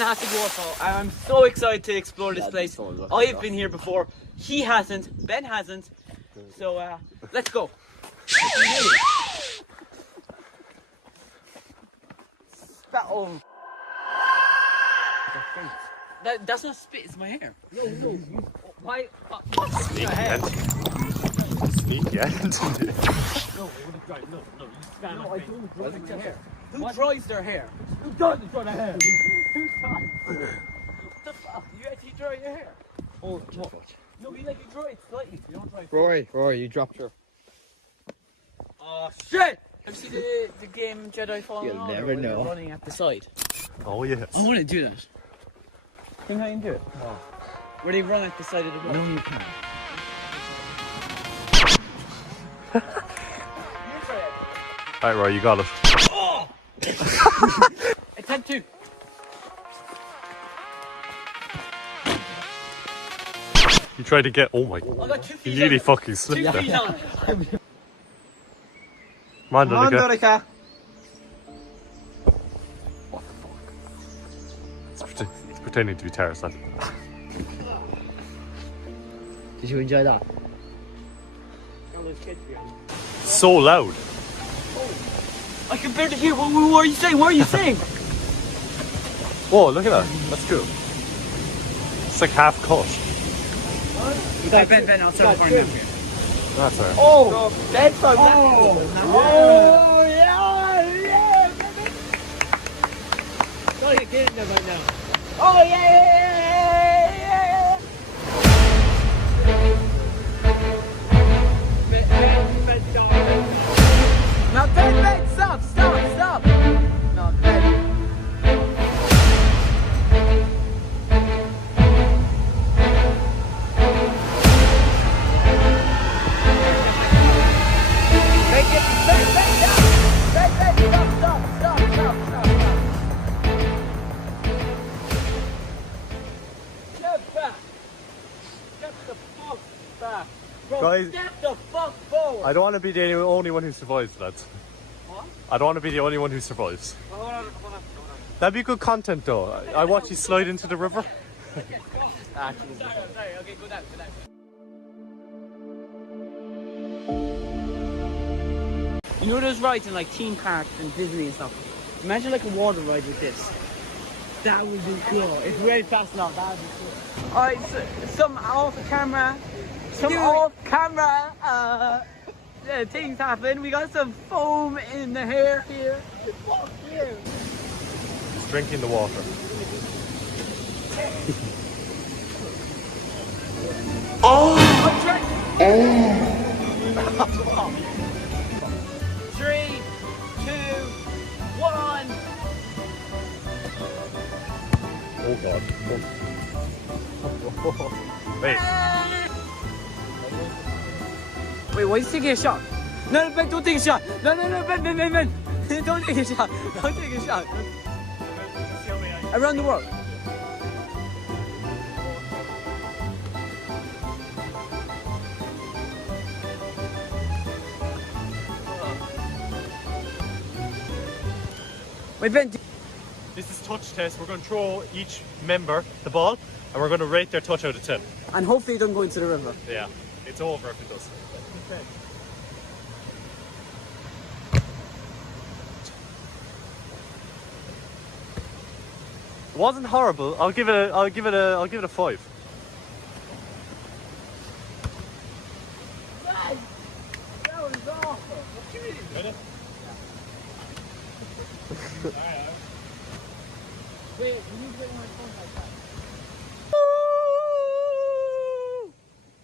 in Waterfall and I'm so excited to explore this place. I've been here before, he hasn't, Ben hasn't, so let's go. Spat over. That's not spit, it's my hair. No. My Sneaky end. Sneaky end. No, I don't dry my hair. Who dries their hair? Who doesn't dry their hair? Who does? What the fuck? You actually dry your hair? Oh, what? No, you dry it slightly. You don't dry it. Rory, you dropped your... Oh, shit! Have you seen the game Jedi Fallen You'll Order never where know. they're running at the side? Oh yes. I want to do that. Can I do it? Oh. Where they run at the side of the road? No, you can't. Alright, Roy, you got it. Oh! Attempt 2. You tried to get. Oh my I got god. 2 You feet nearly on. fucking 2 slipped feet there. on. Come on, Dorica. Dorica. What the fuck? It's pretending to be Tarzan. Did you enjoy that? So loud. I can barely hear. What are you saying? What are you saying? Whoa, look at that. That's cool. It's like half cut. Ben, I'll start for you. That's alright. Oh! That's so Oh, yeah, baby. Oh, you're getting there right now. Oh, yeah. Now, Ben, stop. No, Ben. Guys, Get the fuck forward! I don't want to be the only one who survives, lads. What? I don't want to be the only one who survives. Hold on. That'd be good content though. I watch you slide into the river. Sorry, okay, go down. You know those rides in like theme parks and Disney and stuff? Imagine like a water ride with this. That would be cool. If we went fast enough, that would be cool. Alright, so some off camera things happen. We got some foam in the hair here. Fuck you. Just drinking the water. Oh! 3, 2, 1. Oh god. Wait. Wait, why are you taking a shot? No, Ben, don't take a shot. No, Ben. Don't take a shot. Around the world. Wait, Ben. This is touch test. We're going to throw each member the ball and we're going to rate their touch out of 10. And hopefully it don't go into the river. Yeah, it's over if it does. It wasn't horrible. I'll give it a 5. That was awful. Ready? Wait, you need to get my phone like that.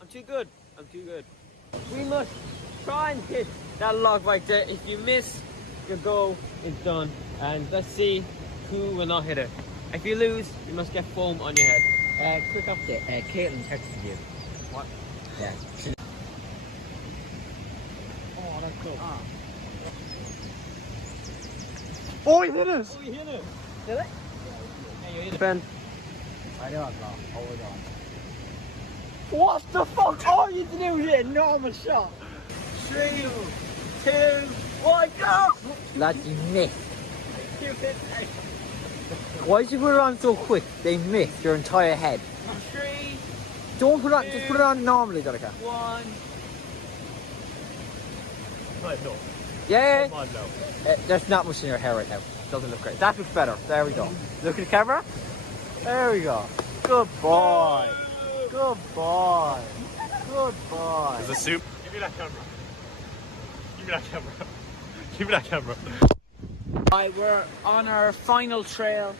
I'm too good. We must try and hit that log right there. If you miss, your goal is done. And let's see who will not hit it. If you lose, you must get foam on your head. Quick update. Caitlin texted you. What? Yeah. Oh, that's cool. Oh, he hit it! Oh, you hit it. Did I? Yeah, you hit it. Ben. I know I'm not. Hold on. What the fuck are you doing here? Normal shot. 3, 2, 1, go! Lad, you missed. You hit it. Why did you put it on so quick? They missed your entire head. 3, Don't put it on, just put it on normally, Danica. 1. Right, no. Yeah, Come on now. there's not much in your hair right now. Doesn't look great. That looks better. There we go. Look at the camera. There we go. Good boy. Good boy. Good boy. There's a soup. Give me that camera. Give me that camera. Give me that camera. Right, we're on our final trail.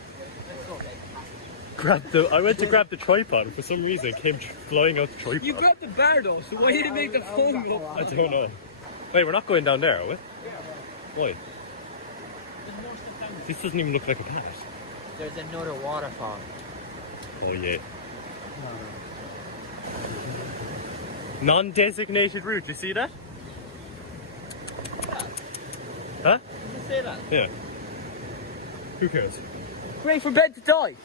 I went to grab the tripod and for some reason it came flying out the tripod. You grabbed the bar though, so why did you make the phone go? I don't know. Wait, we're not going down there, are we? Why? This doesn't even look like a path. There's another waterfall. Oh yeah. Non-designated route, you see that? Huh? Did you say that? Yeah. Who cares? Great for bed to die.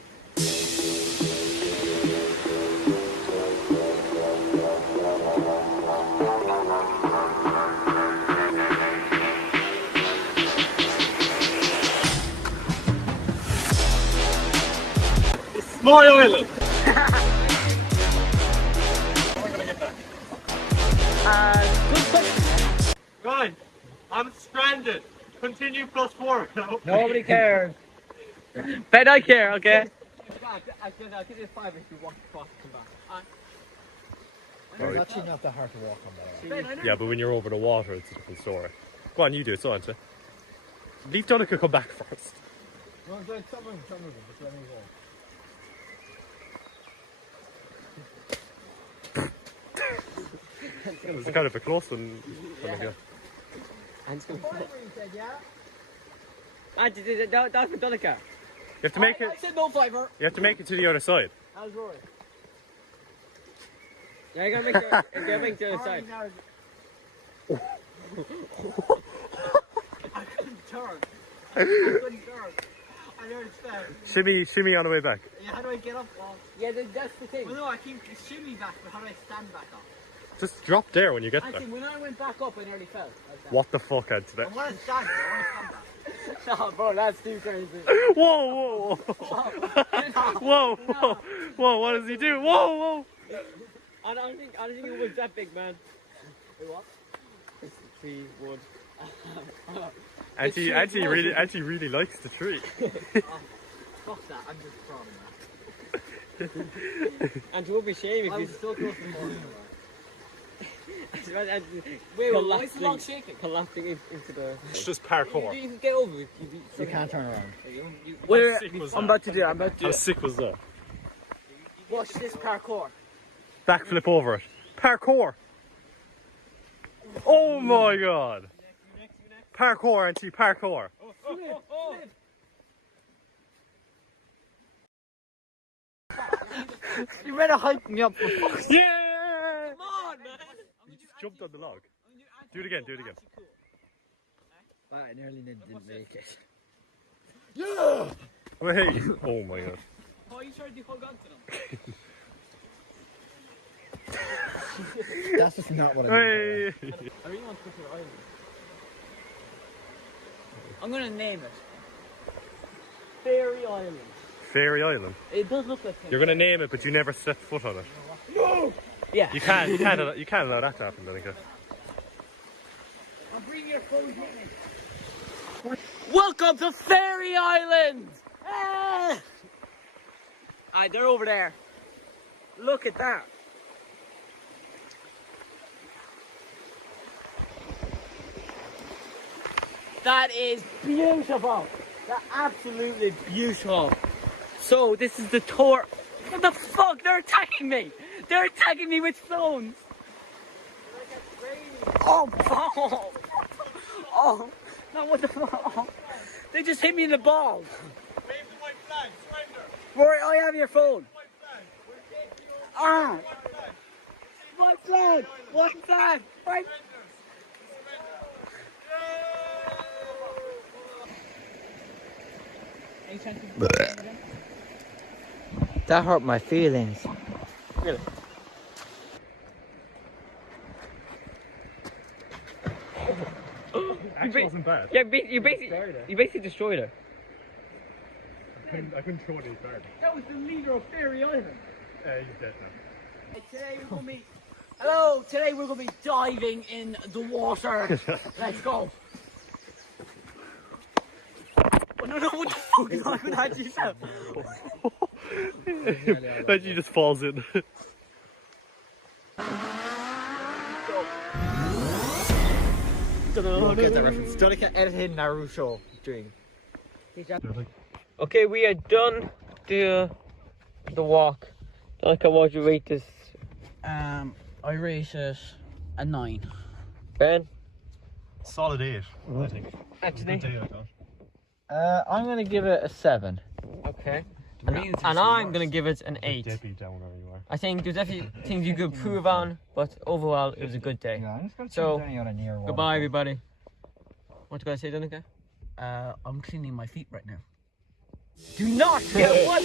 My island! Good question. Right, I'm stranded. Continue +4. No. Nobody cares. Bet I care, okay? I'll give you 5 if you walk across and come back. It's actually not that hard to walk on that. Yeah, but when you're over the water, it's a different story. Go on, you do it, so on, sir. Leave Donica come back first. No, it's like some of them, just let me go. It's kind of a close one. Yeah. That's for Donica. You have to make it. I said no fiver. You have to make it to the other side. How's Rory? Yeah, you gotta make the other side. I couldn't turn. I learned Shimmy on the way back. Yeah, how do I get up? Yeah, that's the thing. Well, no, I can shimmy back, but how do I stand back up? Just drop there when you get there. Actually, when I went back up, I nearly fell. Like that. What the fuck, Anthony? I want to stand there, I want to stand back. No, bro, that's too crazy. Whoa, whoa, whoa. Whoa, whoa, what does he do? Whoa, whoa. I don't think it was that big, man. Wait, what? It's the tree wood. Auntie really likes the tree. Fuck that, I'm just from that. And it would be shame if you so close to the morning. Wait, why is the log shaking? Collapsing into the... It's just parkour. You can get over it. You can't turn around. Wait, I'm about to do it. How sick was that? Watch this parkour. Backflip over it. Parkour! Oh my god! Parkour, Auntie, parkour. You better hype me up. Yeah! Come on, man! You just jumped on the log. Do it again, do it again. I nearly didn't make it. Yeah! Wait! Oh my god. Oh, you tried to hug on to them. That's just not what I mean. Hey! I really want to go to the island. I'm gonna name it Fairy Island. Fairy Island. It does look like You're gonna name it, but you never set foot on it. No! Yeah. You can't allow that to happen, Danica. I'll bring your phone with me. Welcome to Fairy Island! Ah! They're over there. Look at that. That is beautiful. That's absolutely beautiful. So this is the tour. What the fuck? They're attacking me. They're attacking me with stones. Oh, oh, oh, no, what the fuck? Oh. They just hit me in the balls. Wave the white flag, surrender. Rory, I have your phone. Ah. White flag. White flag. White. That hurt my feelings. Really? Actually wasn't bad. Yeah, you basically destroyed her. couldn't throw any card. That was the leader of Fairy Island. He's dead now. Today we're gonna be. Hello. Today we're gonna be diving in the water. Let's go. Oh, no, what the fuck is that? How'd you yourself? Imagine he just falls in. Don't get that reference. Don't get edited Naruto doing. Okay, we are done the walk. Donica, what would you rate this? I rate it a 9. Ben? Solid 8, I think. Actually? I'm gonna give it a 7. Okay. And I'm gonna give it an 8. Debbie down wherever you are. I think there's definitely things you could improve on, but overall it was a good day. Yeah, I'm just gonna So, choose any other near one. Goodbye, everybody. What you gotta say, Donica? I'm cleaning my feet right now. Do not get what?